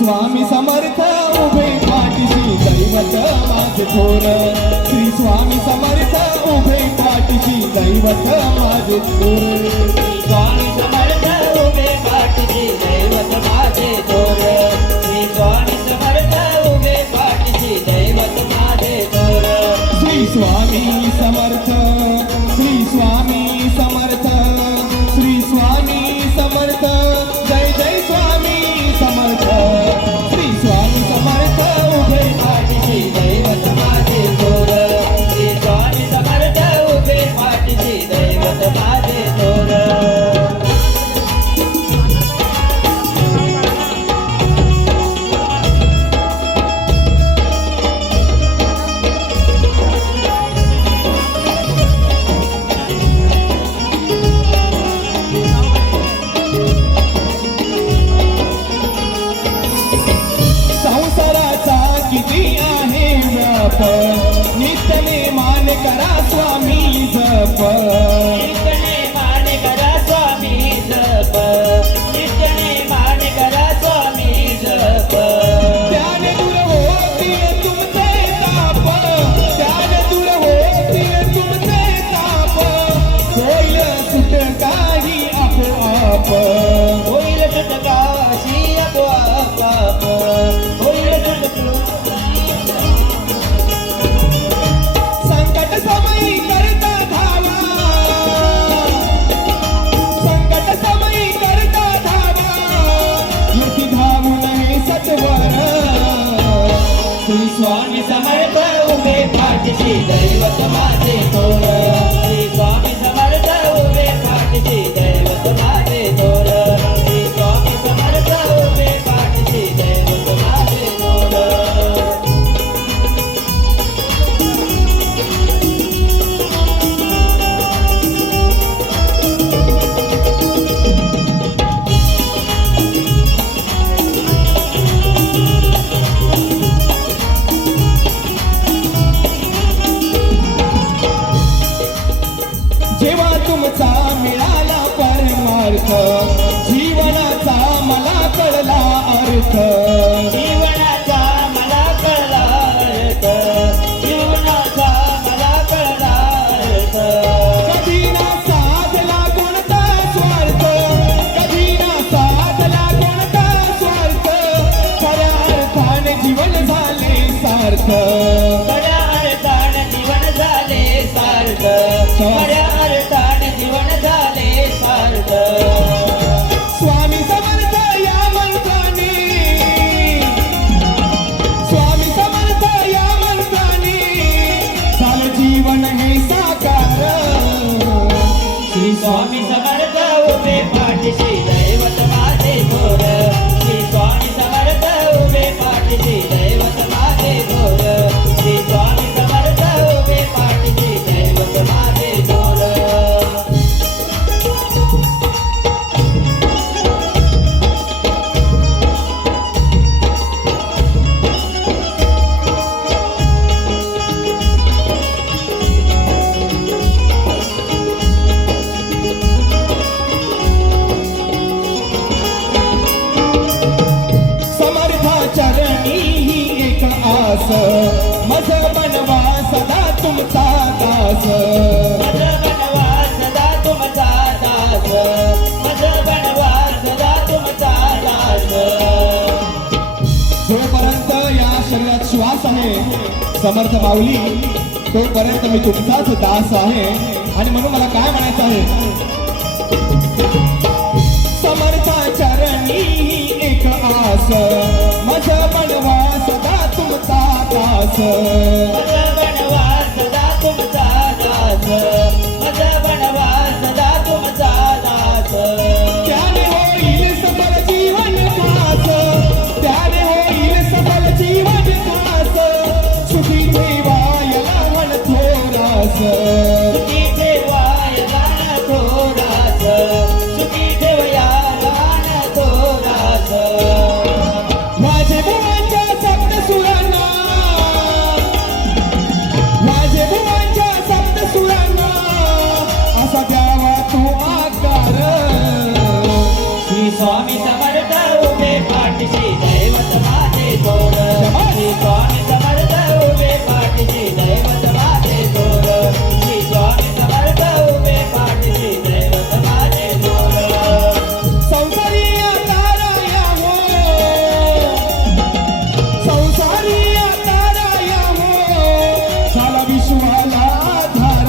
स्वामी समर्थ उभे पाठीशी दैवत माझे थोर। श्री स्वामी समर्थ उभे पाठीशी दैवत माझे थोर। स्वामी समर्थ उभे पाठीशी दैवत माझे थोर। श्री स्वामी समर्थ उभे पाठीशी दैवत माझे थोर। श्री स्वामी समर्थ, श्री स्वामी समर्थ, श्री स्वामी समर्थ, जय जय स्वामी समर्थ। श्री स्वामी समर्थ उभे पाठीशी दैवत माझे थोर। श्री स्वामी समर्थ उभे पाठीशी दैवत माझे थोर। किती आहे व्याप, नित्यने मान करा स्वामी जप। नित्यने मान करा स्वामी जप। नित्यने मान करा स्वामी जप। त्याने दूर होतील तुमचे ताप, त्याने दूर होतील तुमचे ताप। होईल सुटकाही आपोआप, होईल सुटकाशी आपोआप। होईल संकट समयी करता धावा, संकट समयी करता धावा। येथे धावून हे सत्वर। श्री स्वामी समर्थ उभे पाठीशी दैवत माझे थोर। श्री स्वामी समर्थ उभे पाठीशी दैवत माझे थोर। श्री स्वामी समर्थ उभे पाठीशी दैवत माझे थोर। जेव्हा तुमचा मिळाला परमार्थ, जीवनाचा मला कळला अर्थ। जीवनाचा मला कळला अर्थ। जीवनाचा मला कळला अर्थ। कधी ना साधला कोणता स्वार्थ, कधी ना साधला कोणता स्वार्थ। खऱ्या अर्थाने जीवन झाले सार्थ, खऱ्या अर्थाने जीवन झाले सार्थ। खऱ्या अर्थाने जीवन झाले सार्थ। स्वामी समर्थ या मंत्राने, स्वामी समर्थ या मंत्राने झालं जीवन हे साकार। श्री स्वामी समर्थ उभे पाठीशी दैवत माझे थोर। श्री स्वामी समर्थ उभे पाठीशी दैवत माझे थोर। श्री स्वामी समर्थ उभे पाठीशी दैवत माझे थोर। चरणी ही एक आस, मज बनवा सदा तुमचा दास। मज बनवा सदा तुमचा दास। मज बनवा सदा तुमचा दास। जोपर्यंत या शरीरात श्वास आहे समर्थ माऊली तोपर्यंत मी तुमचाच दास आहे आणि म्हणून मला काय म्हणायचं आहे समर्था चरणी एक आस माझा बनवा सदा तुमचा दास माझा बनवा सदा तुमचा दास माझा बनवा सदा तुमचा दास त्याने होईल सफल जीवन खास त्याने होईल सफल जीवन खास सुखी ठेवाय लहान थोरास सुखी ठेवाय लहान थोरास सुखी ठेवया लहान थोरास माझे बुवांच्या सप्तसुरांना माझे बुवांच्या सप्तसुरांना असा द्यावा तू आकार श्री स्वामी समर्थ उभे पाठीशी दैवत माझे थोर श्री स्वामी समर्थ उभे पाठीशी दैवत माझे थोर श्री स्वामी समर्थ उभे पाठीशी दैवत माझे थोर संसारी ताराया हो संसारी ताराया हो झाला विश्वाला धार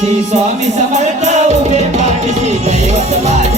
श्री स्वामी समर्थ उभे पाठीशी दैवत माझे